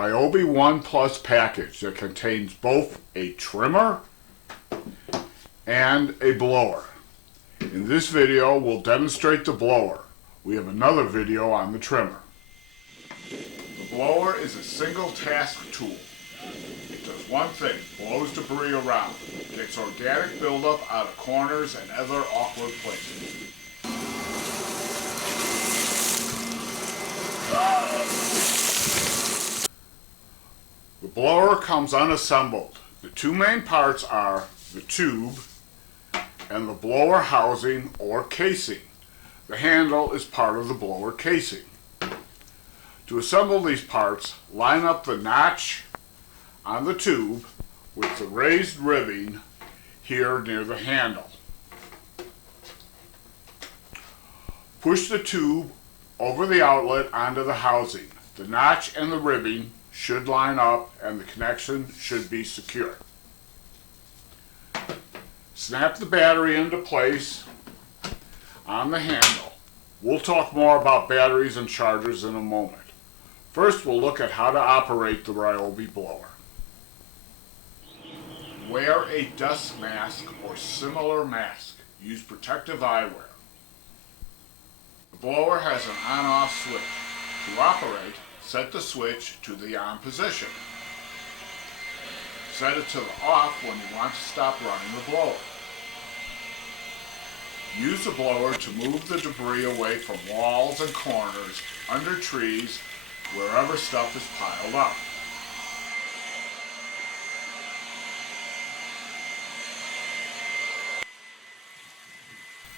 Ryobi One Plus Package that contains both a trimmer and a blower. In this video, we'll demonstrate the blower. We have another video on the trimmer. The blower is a single task tool. It does one thing: blows debris around, gets organic buildup out of corners and other awkward places. The blower comes unassembled. The two main parts are the tube and the blower housing or casing. The handle is part of the blower casing. To assemble these parts, line up the notch on the tube with the raised ribbing here near the handle. Push the tube over the outlet onto the housing. The notch and the ribbing should line up and the connection should be secure. Snap the battery into place on the handle. We'll talk more about batteries and chargers in a moment. First, we'll look at how to operate the Ryobi blower. Wear a dust mask or similar mask. Use protective eyewear. The blower has an on-off switch. To operate, set the switch to the on position. Set it to the off when you want to stop running the blower. Use the blower to move the debris away from walls and corners, under trees, wherever stuff is piled up.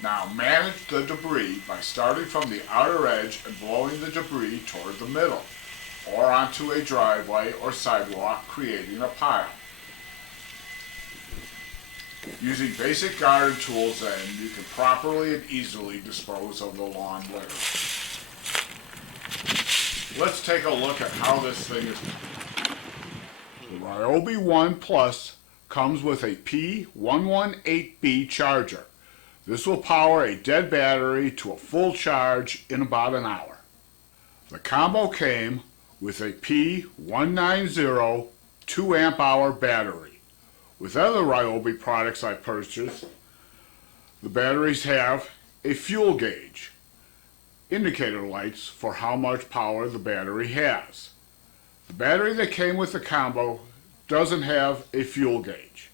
Now manage the debris by starting from the outer edge and blowing the debris toward the middle, or onto a driveway or sidewalk, creating a pile. Using basic garden tools, then, you can properly and easily dispose of the lawn litter. Let's take a look at how this thing is. The Ryobi One Plus comes with a P118B charger. This will power a dead battery to a full charge in about an hour. The combo came with a P190 2 amp hour battery. With other Ryobi products I purchased, the batteries have a fuel gauge, indicator lights for how much power the battery has. The battery that came with the combo doesn't have a fuel gauge.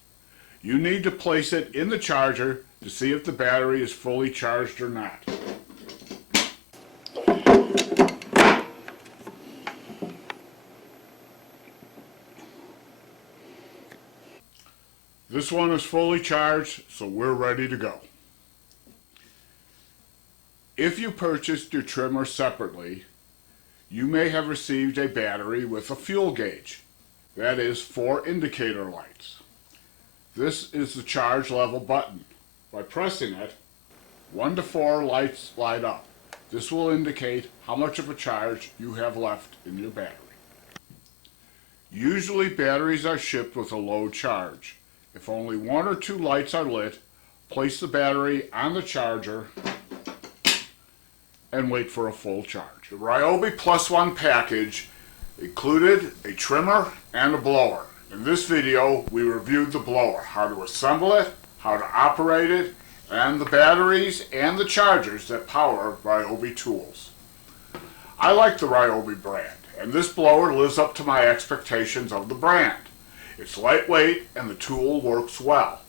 You need to place it in the charger to see if the battery is fully charged or not. This one is fully charged, so we're ready to go. If you purchased your trimmer separately, you may have received a battery with a fuel gauge. That is 4 indicator lights. This is the charge level button. By pressing it, 1 to 4 lights light up. This will indicate how much of a charge you have left in your battery. Usually batteries are shipped with a low charge. If only 1 or 2 lights are lit, place the battery on the charger and wait for a full charge. The Ryobi Plus One package included a trimmer and a blower. In this video, we reviewed the blower, how to assemble it, how to operate it, and the batteries and the chargers that power Ryobi tools. I like the Ryobi brand, and this blower lives up to my expectations of the brand. It's lightweight and the tool works well.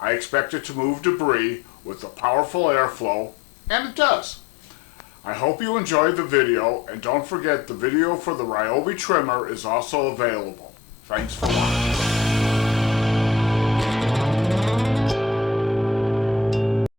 I expect it to move debris with a powerful airflow, and it does. I hope you enjoyed the video, and don't forget the video for the Ryobi trimmer is also available. Thanks for watching.